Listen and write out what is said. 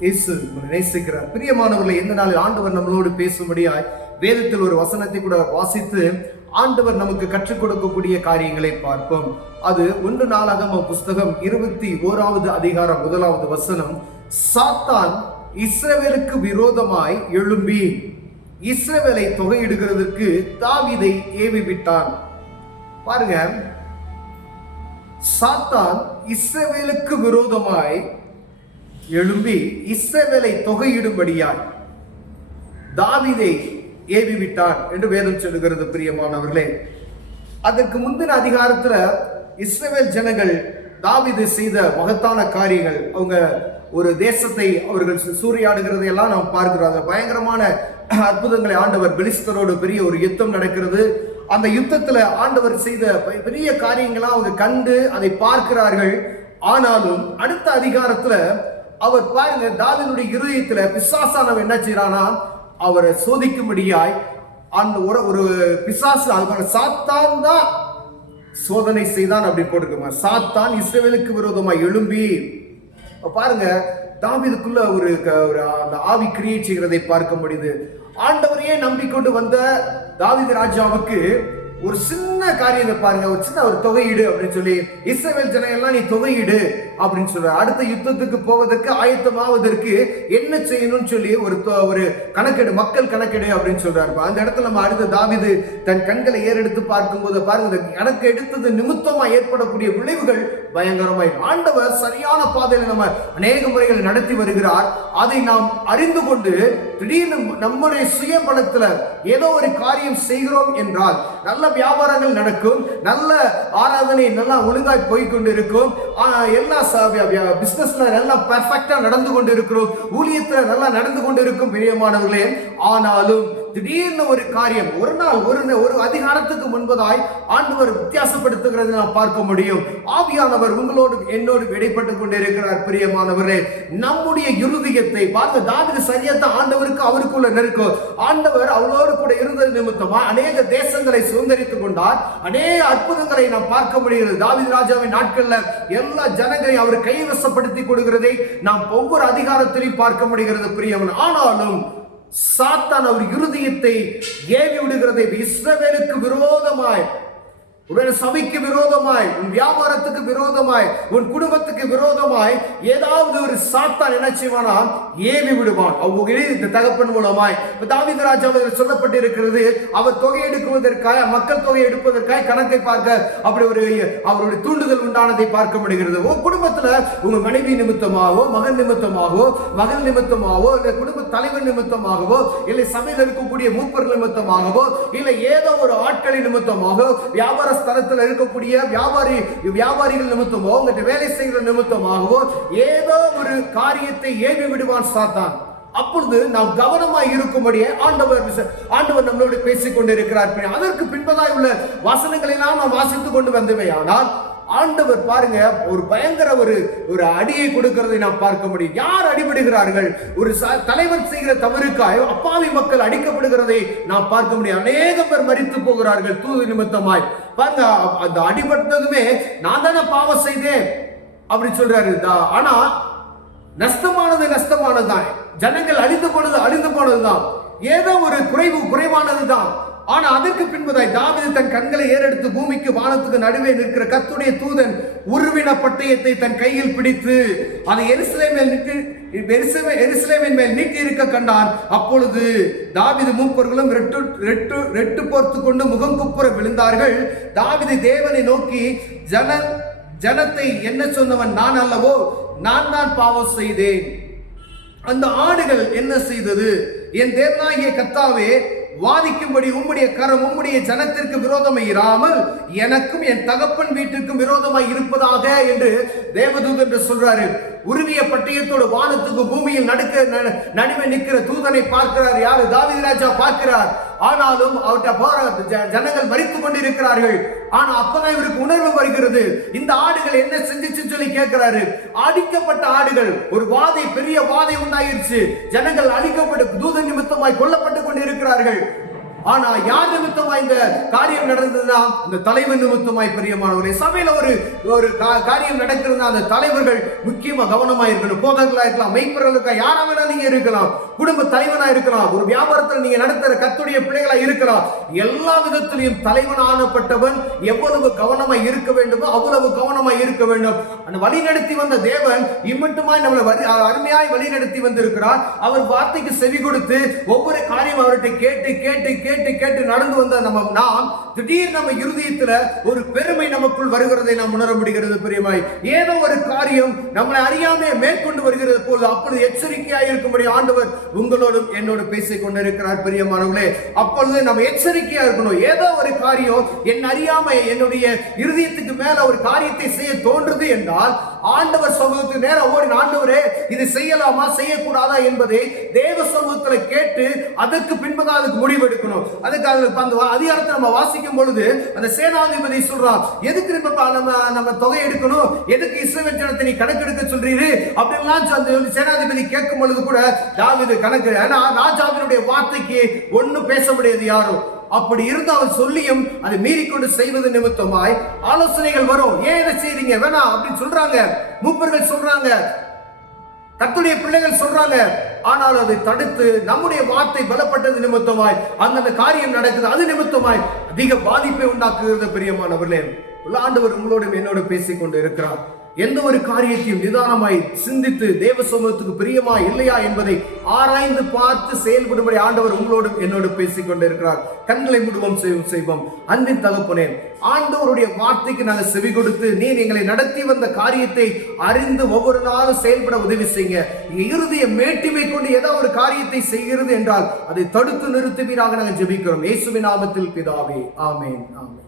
இயேசு நேசிக்கிறார். பிரியமானவர்களை, இந்த நாளில் ஆண்டவர் நம்மளோடு பேசும்படியாய் வேதத்தில் ஒரு வசனத்தை கூட வாசித்து ஆண்டவர் நமக்கு கற்றுக் கொடுக்கக்கூடிய காரியங்களை பார்ப்போம். அது 1 நாளாகமம் புஸ்தகம் 21வது அதிகாரம் 1வது வசனம். சாத்தான் இஸ்ரவேலுக்கு விரோதமாய் எழும்பி இஸ்ரவேலை தொகையிடுகிறதற்கு தாவீதை ஏவி விட்டான். பாருங்க, சாத்தான் இஸ்ரவேலுக்கு விரோதமாய் எழும்பி இஸ்ரவேலை தொகையிடும்படியாய் தாவீதை ஏவி விட்டான் என்று வேதம் சொல்லுகிறது. பிரியமானவர்களே, அதற்கு முந்தின அதிகாரத்துல இஸ்ரவேல் ஜனங்கள் தாவீது செய்த மகத்தான காரியங்கள், அவங்க ஒரு தேசத்தை அவர்கள் சூறையாடுகிறதை எல்லாம் நாம் பார்க்கிறோம். பயங்கரமான அற்புதங்களை ஆண்டவர் பெலிஸ்தரோடு பெரிய ஒரு யுத்தம் நடக்கிறது. அந்த யுத்தத்துல ஆண்டவர் செய்த பெரிய காரியங்களா அவங்க கண்டு அதை பார்க்கிறார்கள். ஆனாலும் அடுத்த அதிகாரத்துல அவர் பாருங்க, தாவீதுடைய இருதயத்துல பிசாசானவன் என்ன செய்யறானா, அவரை சோதிக்கும்படியாய் அந்த ஒரு பிசாசு, சாத்தான் தான் சோதனை செய்தான் அப்படி போட்டுக்கோங்க. சாத்தான் இஸ்ரவேலுக்கு விரோதமாய் எழும்பி, பாருங்க தாவீதுக்குள்ள ஒரு அந்த ஆவி கிரியை செய்கிறதை பார்க்க முடியுது. ஆண்டவரையே நம்பிக்கொண்டு வந்த தாவீது ராஜாவுக்கு ஒரு சின்ன காரியத்தை பாருங்க, ஒரு சின்ன ஒரு தொகையீடு அப்படின்னு சொல்லி, இஸ்ரவேல் ஜனங்கள்லாம் நீ தொகையீடு அப்படின்னு சொல்ற, அடுத்த யுத்தத்துக்கு போவதற்கு ஆயத்தமாவதற்கு என்ன செய்யணும்னு சொல்லி ஒரு கணக்கெடு, மக்கள் கணக்கெடு அப்படின்னு சொல்றாரு. அந்த இடத்துல நம்ம அடுத்த தாவீது தன் கண்களை ஏறெடுத்து பார்க்கும்போது பாருங்க, கணக்கு எடுத்தது நிமித்தமா ஏற்படக்கூடிய விளைவுகள் பயங்கரமாய். ஆண்டவர் சரியான பாதையில நம்ம அநேக முறைகள் நடத்தி வருகிறார். அதை நாம் அறிந்து கொண்டு திடீர்னு நம்முடைய சுயபலத்துல ஏதோ ஒரு காரியம் செய்கிறோம் என்றால் நல்ல வியாபாரங்கள் நடக்கும், நல்ல ஆராதனை நல்லா ஒழுங்காய் போய்கொண்டு இருக்கும், எல்லா பிசினஸ்ல நல்லா பெர்ஃபெக்ட்டா நடந்து கொண்டு இருக்கிறோம், ஊழியத்துல நல்லா நடந்து கொண்டு இருக்கும். பிரியமானவர்களே, ஆனாலும் திடீர்னு ஒரு காரியம், ஒரு நாள் ஒரு அதிகாரத்துக்கு முன்பதாய் ஆண்டவர் வித்தியாசப்படுத்துகிறது நாம் பார்க்க முடியும். ஆவியானவர் உங்களோடு என்னோடு இடைப்பட்டுக் கொண்டிருக்கிறார். பிரியமானவர்களே, நம்முடைய இருதயத்தை பார்த்து தாவீது சரியாத்த ஆண்டவருக்கு அவருக்குள்ள நெருக்கம். ஆண்டவர் அவரோடு கூட இருந்தது நிமித்தமா அநேக தேசங்களை சுதந்திரித்துக் கொண்டார். அநேக அற்புதங்களை நாம் பார்க்க முடிகிறது. தாவீது ராஜாவின் நாட்கள்ல எல்லா ஜனங்களையும் அவர் கைவசப்படுத்தி கொடுக்கிறதை நாம் ஒவ்வொரு அதிகாரத்திலையும் பார்க்க முடிகிறது. பிரியமான, ஆனாலும் சாத்தான் அவர் இருதயத்தை ஏவி விடுகிறதை, இஸ்ரவேலுக்கு விரோதமாய், உன் சபைக்கு விரோதமாய், உன் வியாபாரத்துக்கு விரோதமாய், உன் குடும்பத்துக்கு விரோதமாய் ஏதாவது ஒரு சாத்தான் என்ன செய்வானா, ஏவி விடுவான். அவங்க தகப்பன் மூலமாய் தாவீது ராஜாவில் சொல்லப்பட்டிருக்கிறது, அவர் தொகை எடுக்குவதற்காக, மக்கள் தொகை எடுப்பதற்காக கணக்கை பார்க்க அப்படி ஒரு அவருடைய தூண்டுதல் உண்டானதை பார்க்க முடிகிறது. உன் குடும்பத்துல உங்க மனைவி நிமித்தமாகவோ, மகன் நிமித்தமாகவோ, மகள் நிமித்தமாகவோ, இல்லை குடும்ப தலைவர் நிமித்தமாகவோ, இல்லை சபையில் இருக்கக்கூடிய மூப்பர் நிமித்தமாகவோ, இல்லை ஏதோ ஒரு ஆட்களின் நிமித்தமாகவோ, வியாபார ஸ்தலத்தில் இருக்கக்கூடிய வியாபாரிகள் நிமித்தமோ, உங்கள்கிட்ட வேலை செய்கிற நிமித்தமாகவோ ஏதோ ஒரு காரியத்தை ஏவி விடுவான் சாத்தான். அப்பொழுது நாம் கவனமாய் இருக்கும்படியே ஆண்டவர் நம்மளோடு பேசிக் கொண்டிருக்கிறார். அதற்கு பின்பதாய் உள்ள வசனங்களை நாம் வாசித்துக் கொண்டு வந்தவை. ஆனால் ஆண்டவர் பாருங்க, ஒரு பயங்கர ஒரு அடியை கொடுக்கிறதை நாம் பார்க்க முடியும். யார் அடிபடுகிறார்கள்? ஒரு தலைவர் செய்கிற தவறுக்காய் அப்பாவி மக்கள் அடிக்கப்படுகிறதை நாம் பார்க்க முடியும். அநேக பேர் மரித்து போகிறார்கள் தூது நிமித்தமாய். பாருங்க, அந்த அடிபட்டதுமே நான் தானே பாவம் செய்தேன் அப்படி சொல்றாரு. ஆனா நஷ்டமானதுதான், ஜனங்கள் அழிந்து போனதுதான், ஏதோ ஒரு குறைவானதுதான். ஆனா அதற்கு பின்பதாய் தாவீது தன் கண்களை ஏறெடுத்து பூமிக்கு வானத்துக்கு நடுவே நிற்கிற கர்த்தருடைய தூதன் உருவின பட்டயத்தை தன் கையில் பிடித்து அதை எருசலேமின் மேல் நீட்டி இருக்க கண்டான். அப்பொழுது தாவீது மூப்பர்களும் ரெட்டு போர்த்து கொண்டு முகம் குப்புற விழுந்தார்கள். தாவீது தேவனை நோக்கி, ஜனத்தை என்ன சொன்னவன் நான் அல்லவோ, நான் தான் பாவம் செய்தேன். அந்த ஆடுகள் என்ன செய்தது? என் தேவனாகிய கர்த்தாவே, வாதிக்கும்படி உம்முடைய கரம் உம்முடைய ஜனத்திற்கு விரோதமாய் இராமல் எனக்கும் என் தகப்பன் வீட்டிற்கும் விரோதமாய் இருப்பதாக என்று தேவதூதன் என்று சொல்றாரு. உருவிய பட்டயத்தோடு வானத்துக்கு பூமியில் நடுவே நிற்கிற தூதனை பார்க்கிறார். யாரு? தாவீது ராஜா பார்க்கிறார். ஆனாலும் அவர்கிட்ட ஜனங்கள் மரித்து கொண்டிருக்கிறார்கள். ஆனா அப்பதான் இவருக்கு உணர்வு வருகிறது, இந்த ஆடுகள் என்ன செஞ்சிச்சு சொல்லி கேட்கிறாரு. அடிக்கப்பட்ட ஆடுகள், ஒரு பெரிய வாதை உண்டாயிருச்சு. ஜனங்கள் அழிக்கப்பட்டு தூதன் நிமித்தமாய் கொல்லப்பட்டு கொண்டிருக்கிறார்கள். ஆனா யார் நிமித்தமாய் இந்த காரியம் நடந்ததுன்னா இந்த தலைவர் நிமித்தமாய் பிரியமானவர்களே. சபையில ஒரு காரியம் நடக்கிறதுனா அந்த தலைவர்கள் முக்கியமா கவனமா இருக்கணும். போதகர்களா இருக்கலாம், மெய்ப்பொருளுக்கா, யாரா வேணா நீங்க இருக்கலாம், குடும்ப தலைவனா இருக்கலாம், ஒரு வியாபாரத்தில் நீங்க நடத்துற கர்த்தருடைய பிள்ளைகளா இருக்கலாம். எல்லா விதத்திலையும் தலைவனானப்பட்டவன் எவ்வளவு கவனமா இருக்க வேண்டுமோ அவ்வளவு கவனமா இருக்க வேண்டும். அந்த வழி நடத்தி வந்த தேவன் இம்மட்டுமாய் நம்மளை அருமையாய் வழி நடத்தி வந்திருக்கிறார். அவர் வார்த்தைக்கு செவி கொடுத்து ஒவ்வொரு காரியம் அவர்கிட்ட கேட்டு கேட்டு கேட்டு கேட்டு நடந்து வந்த நாம் திடீர் நம்ம இருதயத்துல ஒரு பெருமை நமக்குள் வருகிறதை நாம் உணர முடிகிறது. பிரியமாய் ஏதோ ஒரு காரியம் நம்மளை அறியாமே மேற்கொண்டு வருகிறது போது அப்பொழுது எச்சரிக்கையாக இருக்கும்படி ஆண்டவர் உங்களோடும் என்னோடு பேசிக் கொண்டிருக்கிறார். பிரியமானவர்களே, அப்பொழுது நம்ம எச்சரிக்கையா இருக்கணும். ஏதோ ஒரு காரியம் என் அறியாம என்னுடைய இருதயத்துக்கு மேல ஒரு காரியத்தை செய்ய தோன்றுது என்றால் ஆண்டவர் சமூகத்துக்கு நேரம் ஓடி, ஆண்டவரே இது செய்யலாமா செய்யக்கூடாதா என்பதை தேவ சமூகத்துல கேட்டு அதற்கு பின்பதான் அதுக்கு முடிவெடுக்கணும். அதுக்கு அந்த அதிகாரத்தை நம்ம வாசிக்கும் பொழுது அந்த சேனாதிபதி சொல்றான், எதுக்கு நம்ம தொகை எடுக்கணும், எதுக்கு இஸ்ரவேல் ஜனத்தை நீ கணக்கெடுக்க சொல்றீரு அப்படின்லாம் அந்த சேனாதிபதி கேட்கும் பொழுது கூட தாவீது கணக்கு, ஏன்னா ராஜாவினுடைய வார்த்தைக்கு ஒன்னும் பேச முடியாது யாரும். அப்படி இருந்து அவர் சொல்லியும் அதை மீறிக்கொண்டு செய்வது நிமித்தமாய் ஆலோசனைகள் வரும். ஏன் இதை செய்றீங்க வேணாம் அப்படின்னு சொல்றாங்க, மூப்பர்கள் சொல்றாங்க, கர்த்தருடைய பிள்ளைகள் சொல்றாங்க. ஆனால் அதை தடுத்து நம்முடைய வார்த்தை பலப்பட்டது நிமித்தமாய் அந்த காரியம் நடக்குது. அது நிமித்தமாய் அதிக பாதிப்பை உண்டாக்குகிறது. பிரியமானவர்களே, ஆண்டவர் உங்களோடும் என்னோடு பேசிக் கொண்டு இருக்கிறார். எந்த ஒரு காரியத்தையும் நிதானமாய் சிந்தித்து தேவ சமூகத்துக்கு பிரியமா இல்லையா என்பதை ஆராய்ந்து பார்த்து செயல்படும்படி ஆண்டவர் உங்களோடும் என்னோடு பேசிக் கொண்டிருக்கிறார். கண்களை மூடுவோம், செய்வோம். அன்பின் தகப்பனே, ஆண்டவருடைய வார்த்தைக்கு நாங்கள் செவி கொடுத்து நீர் எங்களை நடத்தி வந்த காரியத்தை அறிந்து ஒவ்வொரு நாளும் செயல்பட உதவி செய்யுங்க. இறுதிய மேட்டிமை கொண்டு ஏதாவது ஒரு காரியத்தை செய்கிறது என்றால் அதை தடுத்து நிறுத்துவீராக நாங்கள் ஜெபிக்கிறோம். இயேசுவின் நாமத்தில் பிதாவே, ஆமென், ஆமென்.